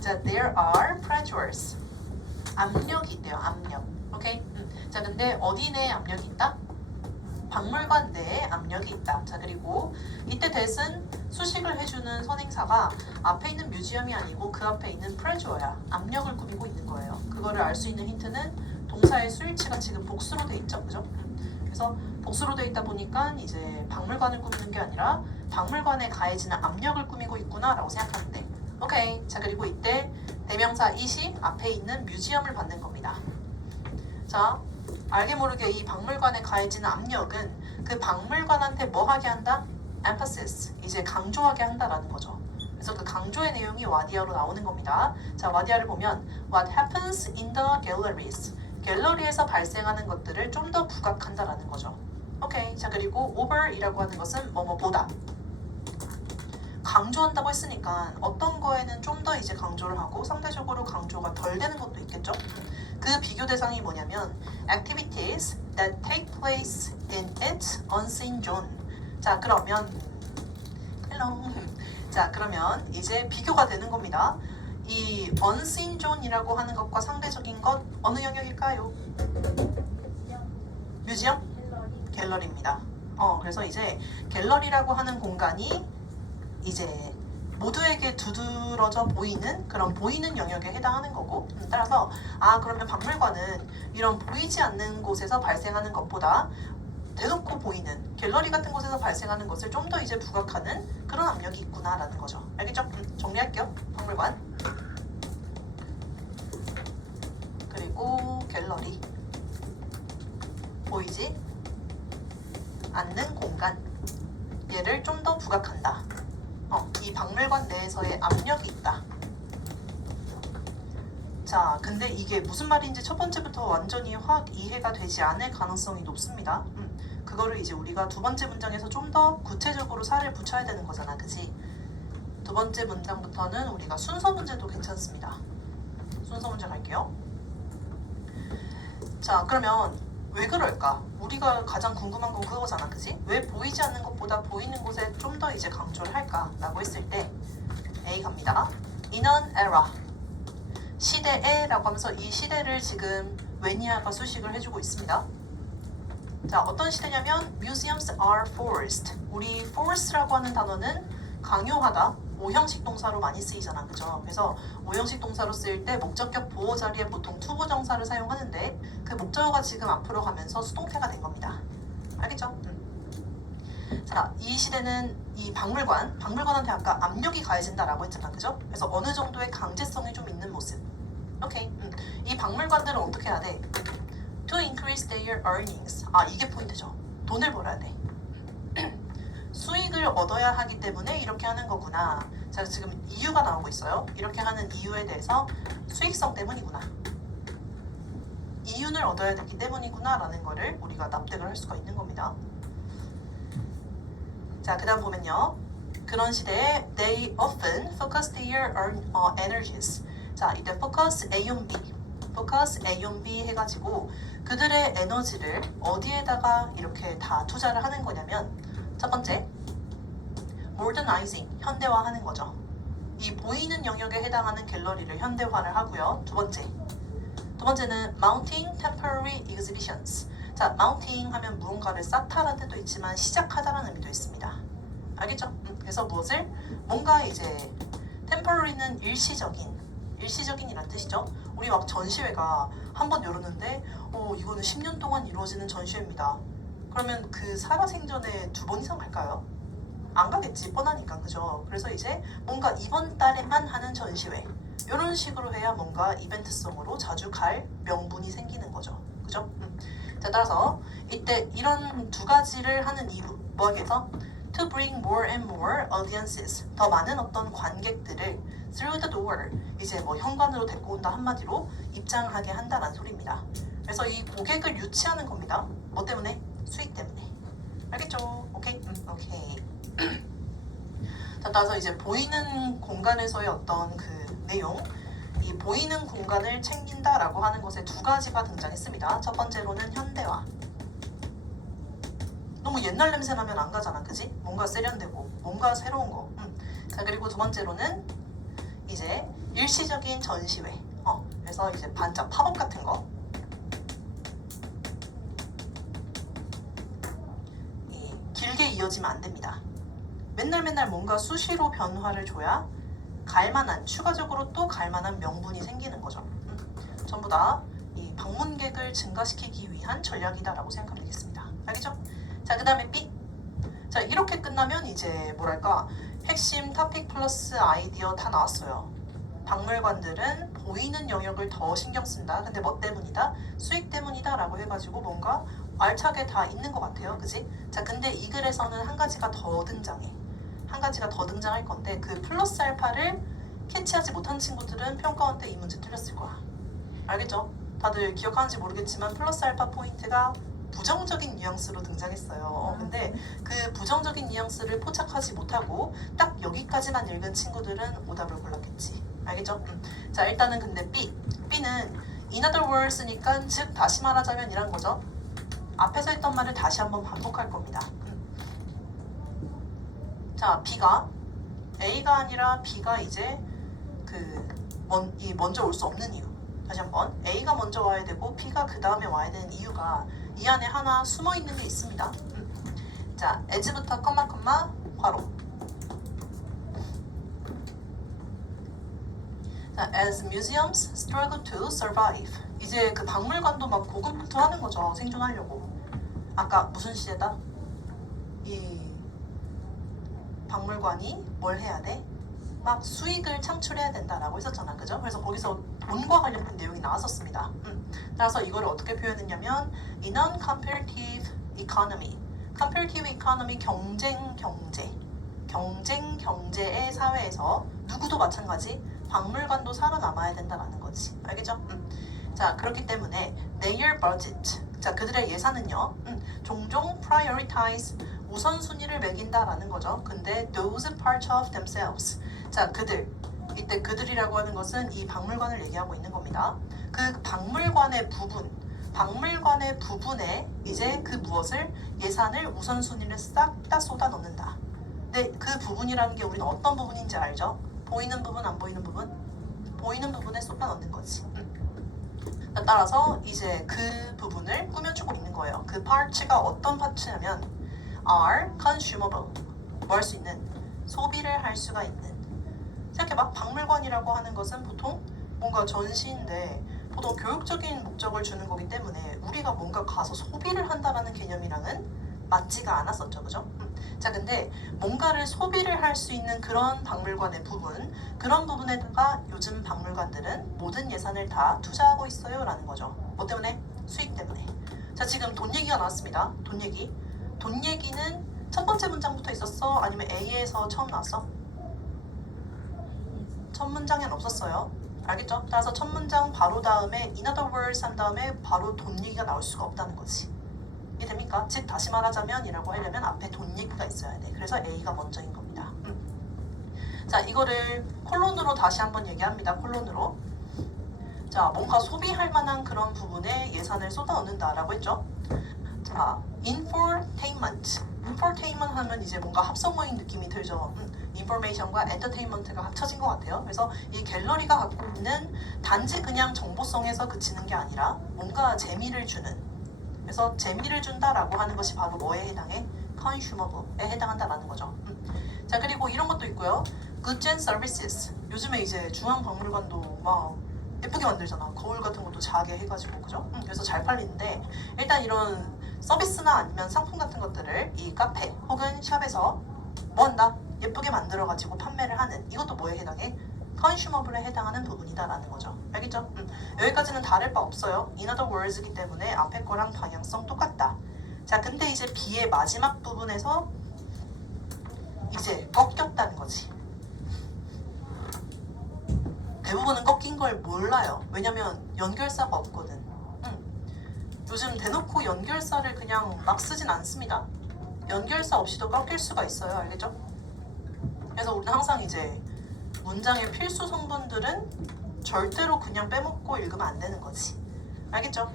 자, there are pressures. 압력이 있대요. 압력. 오케이? 자, 근데 어디 내에 압력이 있다? 박물관 내에 압력이 있다. 자, 그리고 이때 that은 수식을 해주는 선행사가 앞에 있는 뮤지엄이 아니고 그 앞에 있는 pressure야. 압력을 꾸미고 있는 거예요. 그거를 알 수 있는 힌트는 동사의 수일치가 지금 복수로 돼 있죠. 그죠? 그래서 복수로 돼 있다 보니까 이제 박물관을 꾸미는 게 아니라 박물관에 가해지는 압력을 꾸미고 있구나 라고 생각하면 돼. 오케이. 자, 그리고 이때 대명사 it이 앞에 있는 뮤지엄을 받는 겁니다. 자, 알게 모르게 이 박물관에 가해지는 압력은 그 박물관한테 뭐 하게 한다? emphasis. 이제 강조하게 한다라는 거죠. 그래서 그 강조의 내용이 와디아로 나오는 겁니다. 자, 와디아를 보면 What happens in the galleries. 갤러리에서 발생하는 것들을 좀 더 부각한다라는 거죠. 오케이. 자, 그리고 over이라고 하는 것은 뭐뭐보다. 강조한다고 했으니까 어떤 거에는 좀 더 이제 강조를 하고 상대적으로 강조가 덜 되는 것도 있겠죠. 그 비교 대상이 뭐냐면 activities that take place in its unseen zone. 자, 그러면 hello. 자, 그러면 이제 비교가 되는 겁니다. 이 unseen zone이라고 하는 것과 상대적인 것 어느 영역일까요? 뮤지엄? 갤러리입니다. 그래서 이제 갤러리라고 하는 공간이 이제 모두에게 두드러져 보이는 그런 보이는 영역에 해당하는 거고, 따라서 그러면 박물관은 이런 보이지 않는 곳에서 발생하는 것보다 대놓고 보이는 갤러리 같은 곳에서 발생하는 것을 좀 더 이제 부각하는 그런 압력이 있구나라는 거죠. 알겠죠? 정리할게요. 박물관 그리고 갤러리, 보이지 않는 공간, 얘를 좀 더 부각한다. 이 박물관 내에서의 압력이 있다. 자, 근데 이게 무슨 말인지 첫 번째부터 완전히 확 이해가 되지 않을 가능성이 높습니다. 그거를 이제 우리가 두 번째 문장에서 좀 더 구체적으로 살을 붙여야 되는 거잖아, 그지? 두 번째 문장부터는 우리가 순서 문제도 괜찮습니다. 순서 문제 갈게요. 자, 그러면 왜 그럴까? 우리가 가장 궁금한 건 그거잖아, 그지? 왜 보이지 않는 것보다 보이는 곳에 좀 더 이제 강조를 할까? 라고 했을 때 A 갑니다. In an era. 시대에 라고 하면서 이 시대를 지금 when이야가 수식을 해주고 있습니다. 자, 어떤 시대냐면 museums are forced. 우리 force라고 하는 단어는 강요하다, 오형식 동사로 많이 쓰이잖아, 그죠? 그래서 오형식 동사로 쓰일 때 목적격 보호 자리에 보통 투부 정사를 사용하는데 그 목적어가 지금 앞으로 가면서 수동태가 된 겁니다. 알겠죠? 자, 이 시대는 이 박물관한테 아까 압력이 가해진다라고 했잖아, 그죠? 그래서 어느 정도의 강제성이 좀 있는 모습. 오케이. 이 박물관들은 어떻게 해야 돼? To increase their earnings. 이게 포인트죠. 돈을 벌어야 돼. 수익을 얻어야 하기 때문에 이렇게 하는 거구나. 자, 지금 이유가 나오고 있어요. 이렇게 하는 이유에 대해서 수익성 때문이구나. 이윤을 얻어야 되기 때문이구나 라는 거를 우리가 납득을 할 수가 있는 겁니다. 자, 그 다음 보면요. 그런 시대에 they often focus their energies. 자, 이때 focus A on B. focus A on B 해가지고 그들의 에너지를 어디에다가 이렇게 다 투자를 하는 거냐면 첫 번째, modernizing, 현대화하는 거죠. 이 보이는 영역에 해당하는 갤러리를 현대화를 하고요. 두 번째는 mounting temporary exhibitions. 자, mounting 하면 무언가를 쌓다라는 뜻도 있지만 시작하다라는 의미도 있습니다. 알겠죠? 그래서 무엇을? 뭔가 이제 temporary는 일시적인이란 뜻이죠. 우리 막 전시회가 한 번 열었는데 이거는 10년 동안 이루어지는 전시회입니다. 그러면 그 살아생전에 2번 이상 갈까요? 안 가겠지, 뻔하니까, 그죠? 그래서 이제 뭔가 이번 달에만 하는 전시회, 이런 식으로 해야 뭔가 이벤트성으로 자주 갈 명분이 생기는 거죠, 그죠? 자, 따라서 이때 이런 두 가지를 하는 이유, 뭐 하기 위해서? To bring more and more audiences, 더 많은 어떤 관객들을 through the door, 이제 뭐 현관으로 데리고 온다 한마디로 입장하게 한다는 소리입니다. 그래서 이 고객을 유치하는 겁니다. 뭐 때문에? 수익 때문에. 알겠죠? 오케이? 오케이. 자, 따라서 이제 보이는 공간에서의 어떤 그 내용, 이 보이는 공간을 챙긴다라고 하는 것에 두 가지가 등장했습니다. 첫 번째로는 현대화. 너무 옛날 냄새 나면 안 가잖아, 그지? 뭔가 세련되고 뭔가 새로운 거. 자, 그리고 두 번째로는 이제 일시적인 전시회. 그래서 이제 반짝 팝업 같은 거. 길게 이어지면 안 됩니다. 맨날 뭔가 수시로 변화를 줘야 갈만한, 추가적으로 또 갈만한 명분이 생기는 거죠. 전부 다 이 방문객을 증가시키기 위한 전략이다라고 생각하면 되겠습니다. 알겠죠? 자, 그 다음에 B. 자, 이렇게 끝나면 이제 뭐랄까, 핵심 토픽 플러스 아이디어 다 나왔어요. 박물관들은 보이는 영역을 더 신경 쓴다. 근데 뭐 때문이다? 수익 때문이다 라고 해가지고 뭔가 알차게 다 있는 것 같아요. 그지? 자, 근데 이 글에서는 한 가지가 더 등장해. 한 가지가 더 등장할 건데 그 플러스 알파를 캐치하지 못한 친구들은 평가원 때 이 문제 틀렸을 거야. 알겠죠? 다들 기억하는지 모르겠지만 플러스 알파 포인트가 부정적인 뉘앙스로 등장했어요. 근데 그 부정적인 뉘앙스를 포착하지 못하고 딱 여기까지만 읽은 친구들은 오답을 골랐겠지. 알겠죠? 자, 일단은 근데 B는 in other words니까 즉 다시 말하자면 이란 거죠. 앞에서 했던 말을 다시 한번 반복할 겁니다. 자, B가 A가 아니라 B가 이제 먼저 올 수 없는 이유. 다시 한번 A가 먼저 와야 되고 B가 그 다음에 와야 되는 이유가 이 안에 하나 숨어 있는 게 있습니다. 자, as부터 컴마 괄호. 자, as museums struggle to survive. 이제 그 박물관도 막 고군분투하는 거죠. 생존하려고. 아까 무슨 시대다? 이 박물관이 뭘 해야 돼? 막 수익을 창출해야 된다라고 했었잖아. 그죠? 그래서 거기서 돈과 관련된 내용이 나왔었습니다. 따라서 이걸 어떻게 표현했냐면 in a comparative economy. comparative economy 경제의 사회에서 누구도 마찬가지 박물관도 살아남아야 된다라는 거지. 알겠죠? 자, 그렇기 때문에 their budget. 자, 그들의 예산은요. 종종 prioritize 우선순위를 매긴다라는 거죠. 근데 those parts of themselves. 자, 이때 그들이라고 하는 것은 이 박물관을 얘기하고 있는 겁니다. 그 박물관의 부분에 이제 그 무엇을 예산을 우선순위를 싹 다 쏟아 넣는다. 근데 그 부분이라는 게 우리는 어떤 부분인지 알죠? 보이는 부분, 안 보이는 부분? 보이는 부분에 쏟아 넣는 거지. 따라서 이제 그 부분을 꾸며주고 있는 거예요. 그 파츠가 어떤 파츠냐면 are consumable, 뭐 할 수 있는, 소비를 할 수가 있는. 생각해봐. 박물관이라고 하는 것은 보통 뭔가 전시인데 보통 교육적인 목적을 주는 거기 때문에 우리가 뭔가 가서 소비를 한다라는 개념이랑은 맞지가 않았었죠. 그죠? 자, 근데 뭔가를 소비를 할 수 있는 그런 박물관의 부분, 그런 부분에다가 요즘 박물관들은 모든 예산을 다 투자하고 있어요 라는 거죠. 뭐 때문에? 수익 때문에. 자, 지금 돈 얘기가 나왔습니다. 돈 얘기는 첫 번째 문장부터 있었어? 아니면 A에서 처음 나왔어? 첫 문장엔 없었어요. 알겠죠? 따라서 첫 문장 바로 다음에 in other words 한 다음에 바로 돈 얘기가 나올 수가 없다는 거지. 이해됩니까? 즉 다시 말하자면 이라고 하려면 앞에 돈 얘기가 있어야 돼. 그래서 A가 먼저인 겁니다. 자, 이거를 콜론으로 다시 한번 얘기합니다. 콜론으로. 자, 뭔가 소비할 만한 그런 부분에 예산을 쏟아 넣는다라고 했죠. 자, infotainment 하면 이제 뭔가 합성어인 느낌이 들죠. information과 entertainment가 합쳐진 것 같아요. 그래서 이 갤러리가 갖고 있는 단지 그냥 정보성에서 그치는 게 아니라 뭔가 재미를 주는, 그래서 재미를 준다라고 하는 것이 바로 뭐에 해당해? consumable에 해당한다라는 거죠. 자, 그리고 이런 것도 있고요. goods and services. 요즘에 이제 중앙박물관도 막 예쁘게 만들잖아. 거울 같은 것도 작게 해가지고, 그죠? 그래서 잘 팔리는데 일단 이런 서비스나 아니면 상품 같은 것들을 이 카페 혹은 샵에서 뭐 한다? 예쁘게 만들어가지고 판매를 하는, 이것도 뭐에 해당해? 컨슈머블에 해당하는 부분이다라는 거죠. 알겠죠? 여기까지는 다를 바 없어요. in other words이기 때문에 앞에 거랑 방향성 똑같다. 자, 근데 이제 B의 마지막 부분에서 이제 꺾였다는 거지. 대부분은 꺾인 걸 몰라요. 왜냐면 연결사가 없거든. 요즘 대놓고 연결사를 그냥 막 쓰진 않습니다. 연결사 없이도 꺾일 수가 있어요. 알겠죠? 그래서 우리는 항상 이제 문장의 필수 성분들은 절대로 그냥 빼먹고 읽으면 안 되는 거지. 알겠죠?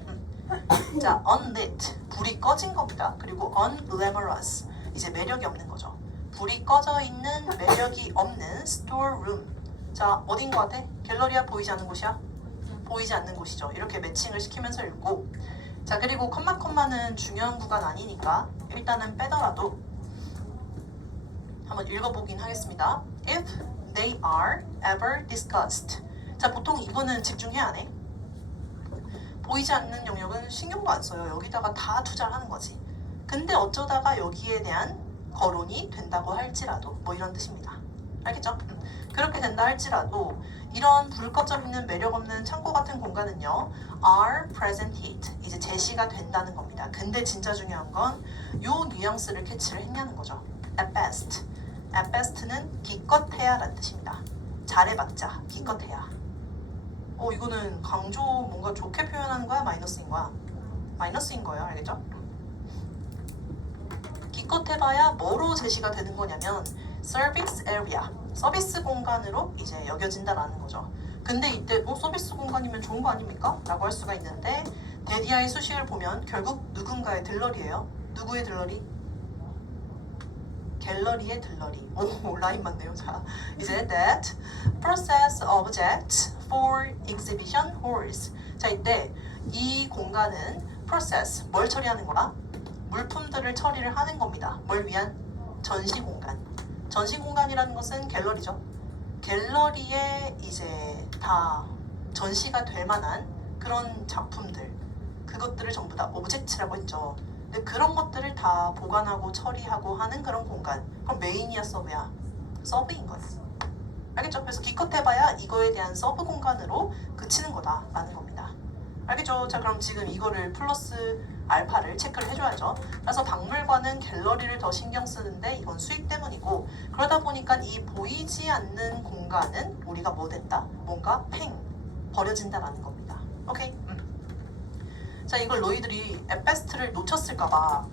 자, unlit, 불이 꺼진 겁니다. 그리고 unglamorous, 이제 매력이 없는 거죠. 불이 꺼져 있는 매력이 없는 storeroom. 자, 어딘 것 같아? 갤러리야 보이지 않는 곳이야? 보이지 않는 곳이죠. 이렇게 매칭을 시키면서 읽고 자, 그리고 컴마는 중요한 구간 아니니까 일단은 빼더라도 한번 읽어보긴 하겠습니다. If they are ever discussed. 자, 보통 이거는 집중해야 하네. 보이지 않는 영역은 신경도 안 써요. 여기다가 다 투자를 하는 거지. 근데 어쩌다가 여기에 대한 거론이 된다고 할지라도 뭐 이런 뜻입니다. 알겠죠? 그렇게 된다 할지라도 이런 불 꺼져 있는 매력 없는 창고 같은 공간은요 are presented 이제 제시가 된다는 겁니다. 근데 진짜 중요한 건 요 뉘앙스를 캐치를 했냐는 거죠. at best. at best는 기껏해야 라는 뜻입니다. 잘해봤자 기껏해야. 이거는 강조 뭔가 좋게 표현하는 거야? 마이너스인 거야? 마이너스인 거예요. 알겠죠? 기껏해봐야 뭐로 제시가 되는 거냐면 서비스 에리아, 서비스 공간으로 이제 여겨진다라는 거죠. 근데 이때 서비스 공간이면 좋은 거 아닙니까? 라고 할 수가 있는데 데디아의 수식을 보면 결국 누군가의 들러리예요. 누구의 들러리? 갤러리의 들러리. 오, 라인 맞네요. 자, 이제 that process objects for exhibition halls. 자, 이때 이 공간은 process, 뭘 처리하는 거야? 물품들을 처리를 하는 겁니다. 뭘 위한? 전시 공간. 전시 공간이라는 것은 갤러리죠. 갤러리에 이제 다 전시가 될 만한 그런 작품들, 그것들을 전부 다 오브젝트라고 했죠. 근데 그런 것들을 다 보관하고 처리하고 하는 그런 공간. 그럼 메인이야, 서브야? 서브인 거예요. 알겠죠? 그래서 기껏해봐야 이거에 대한 서브 공간으로 그치는 거다라는 겁니다. 알겠죠? 자, 그럼 지금 이거를 플러스 알파를 체크를 해줘야죠. 그래서 박물관은 갤러리를 더 신경 쓰는데 이건 수익 때문이고 그러다 보니까 이 보이지 않는 공간은 우리가 뭐 된다? 뭔가 버려진다라는 겁니다. 오케이? 자, 이걸 너희들이 at best를 놓쳤을까봐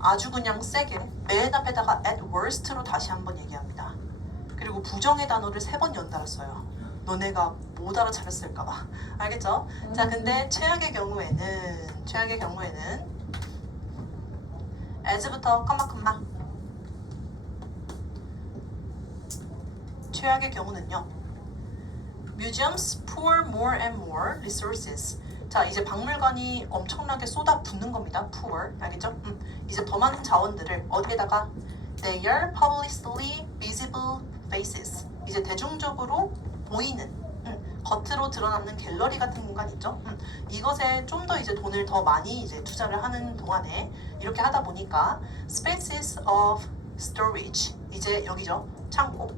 아주 그냥 세게 맨 앞에다가 at worst로 다시 한번 얘기합니다. 그리고 부정의 단어를 3번 연달아 써요. 너네가 못 알아차렸을까봐. 알겠죠? 자, 근데 최악의 경우에는 as부터 컴마 최악의 경우는요 museums pour more and more resources. 자, 이제 박물관이 엄청나게 쏟아붓는 겁니다. pour. 알겠죠? 이제 더 많은 자원들을 어디에다가 their publicly visible faces. 이제 대중적으로 보이는 겉으로 드러나는 갤러리 같은 공간 있죠. 이것에 좀 더 이제 돈을 더 많이 이제 투자를 하는 동안에 이렇게 하다 보니까 spaces of storage 이제 여기죠. 창고.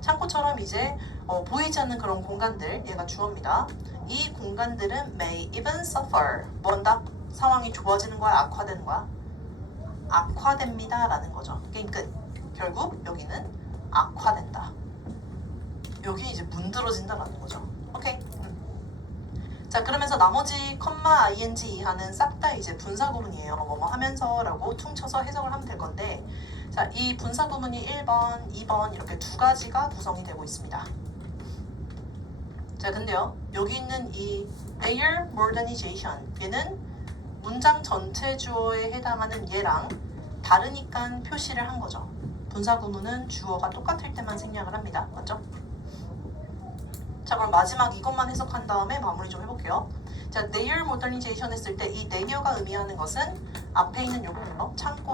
창고처럼 이제 보이지 않는 그런 공간들 얘가 주어입니다. 이 공간들은 may even suffer. 뭔다? 상황이 좋아지는 거야? 악화되는 거야? 악화됩니다 라는 거죠. 게임 끝. 결국 여기는 악화된다. 여기 이제 문드러진다라는 거죠. 오케이. 자, 그러면서 나머지 컴마 ing 이하는 싹 다 이제 분사 구문이에요. 뭐뭐 하면서라고 퉁쳐서 해석을 하면 될 건데, 자, 이 분사 구문이 1번, 2번 이렇게 두 가지가 구성이 되고 있습니다. 자, 근데요, 여기 있는 이 their modernization 얘는 문장 전체 주어에 해당하는 얘랑 다르니까 표시를 한 거죠. 분사 구문은 주어가 똑같을 때만 생략을 합니다. 맞죠? 자, 그럼 마지막 이것만 해석한 다음에 마무리 좀 해볼게요. 자, their modernization 했을 때 이 they가 의미하는 것은 앞에 있는 요거예요. 창고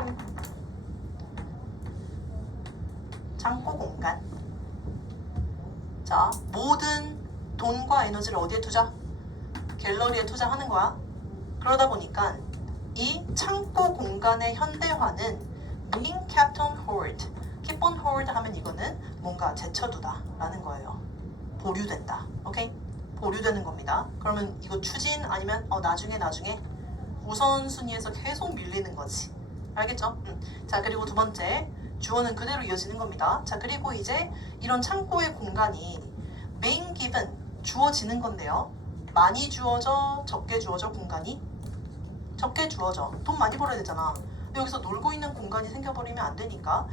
공간. 자, 모든 돈과 에너지를 어디에 투자? 갤러리에 투자하는 거야. 그러다 보니까 이 창고 공간의 현대화는 being kept on hold. keep on hold 하면 이거는 뭔가 제쳐두다 라는 거예요. 보류된다. 오케이? 보류되는 겁니다. 그러면 이거 추진 아니면 나중에 우선순위에서 계속 밀리는 거지. 알겠죠? 자, 그리고 두 번째 주어는 그대로 이어지는 겁니다. 자, 그리고 이제 이런 창고의 공간이 being given 주어지는 건데요. 많이 주어져, 적게 주어져 공간이? 적게 주어져. 돈 많이 벌어야 되잖아. 여기서 놀고 있는 공간이 생겨버리면 안 되니까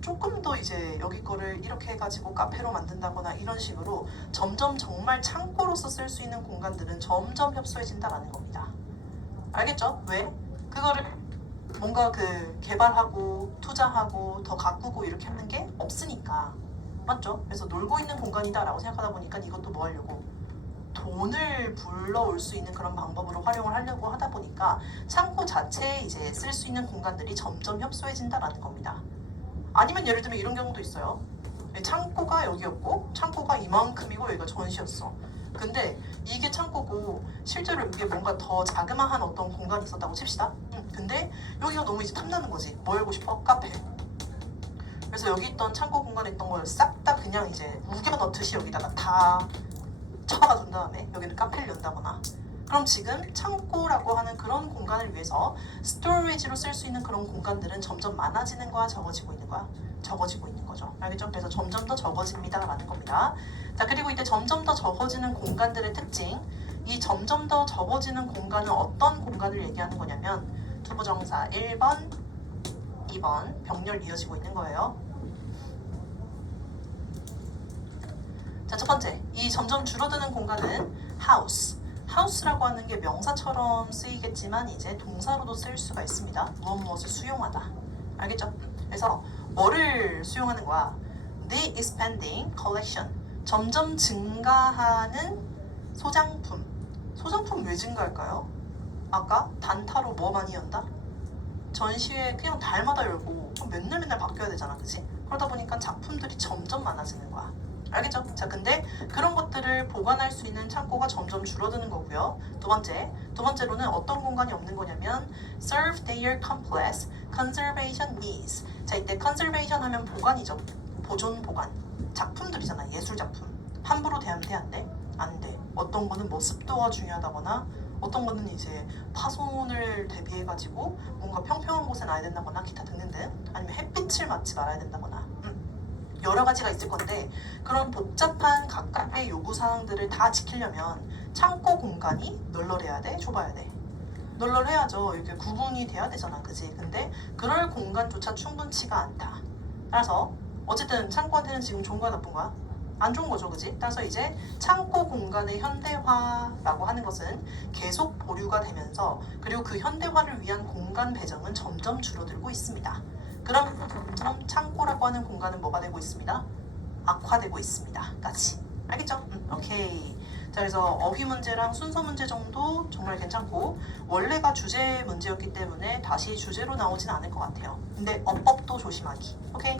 조금 더 이제 여기 거를 이렇게 해가지고 카페로 만든다거나 이런 식으로 점점 정말 창고로서 쓸 수 있는 공간들은 점점 협소해진다라는 겁니다. 알겠죠? 왜? 그거를 뭔가 개발하고 투자하고 더 가꾸고 이렇게 하는 게 없으니까. 맞죠? 그래서 놀고 있는 공간이다라고 생각하다 보니까 이것도 뭐 하려고? 돈을 불러올 수 있는 그런 방법으로 활용을 하려고 하다 보니까 창고 자체에 이제 쓸 수 있는 공간들이 점점 협소해진다라는 겁니다. 아니면 예를 들면 이런 경우도 있어요. 창고가 여기였고 창고가 이만큼이고 여기가 전시였어. 근데 이게 창고고 실제로 이게 뭔가 더 자그마한 어떤 공간이 있었다고 칩시다. 근데 여기가 너무 이제 탐나는 거지. 뭐 열고 싶어? 카페. 그래서 여기 있던 창고 공간에 있던 걸 싹 다 그냥 이제 우겨 넣듯이 여기다가 다 쳐박아 둔 다음에 여기는 카페를 연다거나, 그럼 지금 창고라고 하는 그런 공간을 위해서 스토리지로 쓸 수 있는 그런 공간들은 점점 많아지는 거야, 적어지고 있는 거야? 적어지고 있는 거죠. 알겠죠? 그래서 점점 더 적어집니다 라는 겁니다. 자, 그리고 이때 점점 더 적어지는 공간들의 특징, 이 점점 더 적어지는 공간은 어떤 공간을 얘기하는 거냐면 투부정사 1번, 2번 병렬 이어지고 있는 거예요. 자, 첫 번째, 이 점점 줄어드는 공간은 house. house라고 하는 게 명사처럼 쓰이겠지만 이제 동사로도 쓸 수가 있습니다. 무엇을 수용하다. 알겠죠? 그래서 뭐를 수용하는 거야? The expanding collection. 점점 증가하는 소장품. 소장품 왜 증가할까요? 아까 단타로 뭐 많이 연다? 전시회 그냥 달마다 열고 맨날 바뀌어야 되잖아, 그치? 그러다 보니까 작품들이 점점 많아지는 거야. 알겠죠? 자, 근데 그런 것들을 보관할 수 있는 창고가 점점 줄어드는 거고요. 두 번째로는 어떤 공간이 없는 거냐면 serve their complex conservation needs. 자, 이때 conservation 하면 보관이죠. 보존, 보관. 작품들이잖아, 예술 작품. 함부로 대하면 돼, 안 돼? 안 돼. 어떤 거는 뭐 습도가 중요하다거나, 어떤 거는 이제 파손을 대비해가지고 뭔가 평평한 곳에 놔야 된다거나 기타 등등등, 아니면 햇빛을 맞지 말아야 된다거나, 여러 가지가 있을 건데, 그런 복잡한 각각의 요구사항들을 다 지키려면 창고 공간이 널널해야 돼? 좁아야 돼? 널널해야죠. 이렇게 구분이 돼야 되잖아, 그지? 근데 그럴 공간조차 충분치가 않다. 따라서 어쨌든 창고한테는 지금 좋은 거야, 나쁜 거야? 안 좋은 거죠, 그지? 따라서 이제 창고 공간의 현대화라고 하는 것은 계속 보류가 되면서, 그리고 그 현대화를 위한 공간 배정은 점점 줄어들고 있습니다. 그럼 창고라고 하는 공간은 뭐가 되고 있습니다? 악화되고 있습니다. 까지. 알겠죠? 오케이. 자, 그래서 어휘 문제랑 순서 문제 정도 정말 괜찮고, 원래가 주제 문제였기 때문에 다시 주제로 나오진 않을 것 같아요. 근데 어법도 조심하기. 오케이?